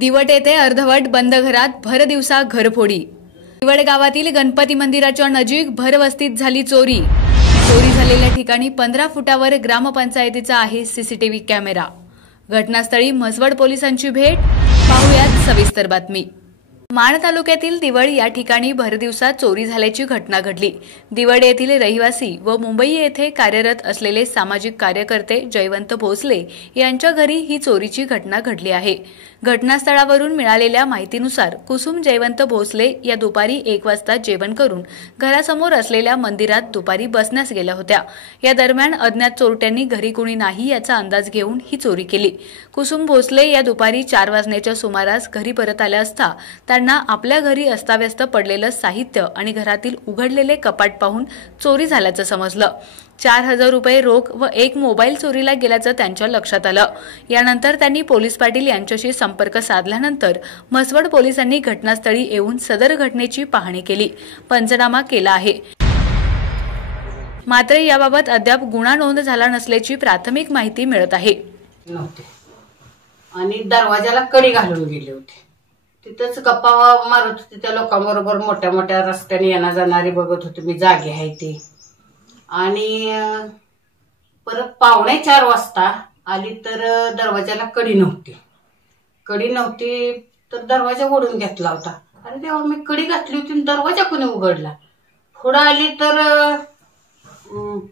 Tweet येथे अर्धवट बंद घरात भर दिवसा घरफोडी। दिवट गावातील गणपती मंदिराच्या नजीक भरवस्तीत झाली चोरी। चोरी झालेल्या ठिकाणी 15 फुटावर ग्रामपंचायतीचा आहे सीसीटीव्ही कॅमेरा। घटनास्थळी म्हसवड पोलिसांची भेट। पाहुयात सविस्तर बातमी। माण तालुक्यातील दिवड या ठिकाणी भरदिवसा चोरी झाल्याची घटना घडली। दिवड येथील रहिवासी व मुंबई येथे कार्यरत असलेले सामाजिक कार्यकर्ते जयवंत भोसले यांच्या घरी ही चोरीची घटना घडली आहे। घटनास्थळावरून मिळालेल्या माहितीनुसार कुसुम जयवंत भोसले या दुपारी 1 वाजता जेवण करून घरासमोर असलेल्या मंदिरात दुपारी बसण्यास गेल्या होत्या। या दरम्यान अज्ञात चोरट्यांनी घरी कोणी नाही याचा अंदाज घेऊन ही चोरी केली। कुसुम भोसले या दुपारी 4 वाजण्याच्या सुमारास घरी परत आल्या असता त्यांना आपल्या घरी अस्ताव्यस्त पडलेलं साहित्य आणि घरातील उघडलेले कपाट पाहून चोरी झाल्याचं समजलं। 4000 रुपये रोख व एक मोबाईल चोरीला गेल्याचं त्यांच्या लक्षात आलं। यानंतर त्यांनी पोलीस पाटील यांच्याशी संपर्क साधल्यानंतर म्हसवड पोलिसांनी घटनास्थळी येऊन सदर घटनेची पाहणी केली, पंचनामा केला आहे। मात्र याबाबत अद्याप गुन्हा नोंद झाला नसल्याची प्राथमिक माहिती मिळत आहे। आणि दरवाजाला कडी घालून गेले होते। तिथंच गप्पा मारत होते त्या लोकांबरोबर, मोठ्या मोठ्या रस्त्याने येणं जाणारी बघत होते मी जागे आहे ते। आणि परत 3:45 वाजता आली तर दरवाजाला कडी नव्हती तर दरवाजा ओढून घेतला होता। अरे तेव्हा मी कडी घातली होती, दरवाजा कोणी उघडला? पुढे आली तर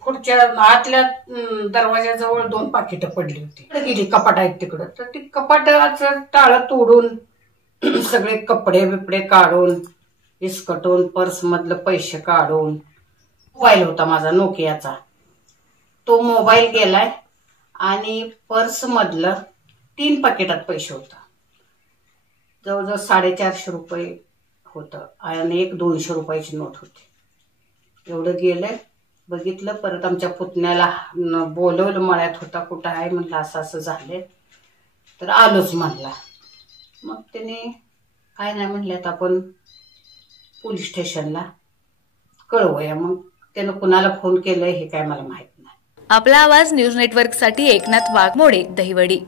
पुढच्या आतल्या दरवाजाजवळ 2 पाकिटं पडली होती। गेली कपाट आहेत तिकडं, तर ती कपाटाचं टाळं तोडून सगळे कपडे बिपडे काढून इसकटून पर्स मधलं पैसे काढून मोबाईल होता माझा नोकियाचा, तो मोबाईल गेलाय आणि पर्स मधलं 3 पाकिटात पैसे होता। जवळजवळ 450 रुपये होतं आणि एक 200 रुपयाची नोट होती। एवढं गेलंय। बघितलं, परत आमच्या पुतण्याला बोलवलं, मळ्यात होता, कुठं आहे म्हणलं, असं असं झालंय, तर आलोच म्हणला। मग त्याने काय नाही म्हणल्यात आपण पोलीस स्टेशनला कळवूया। मग त्यानं कुणाला फोन केलंय हे काय मला माहित नाही। आपला आवाज न्यूज नेटवर्कसाठी एकनाथ वाघमोडे, दहिवडी।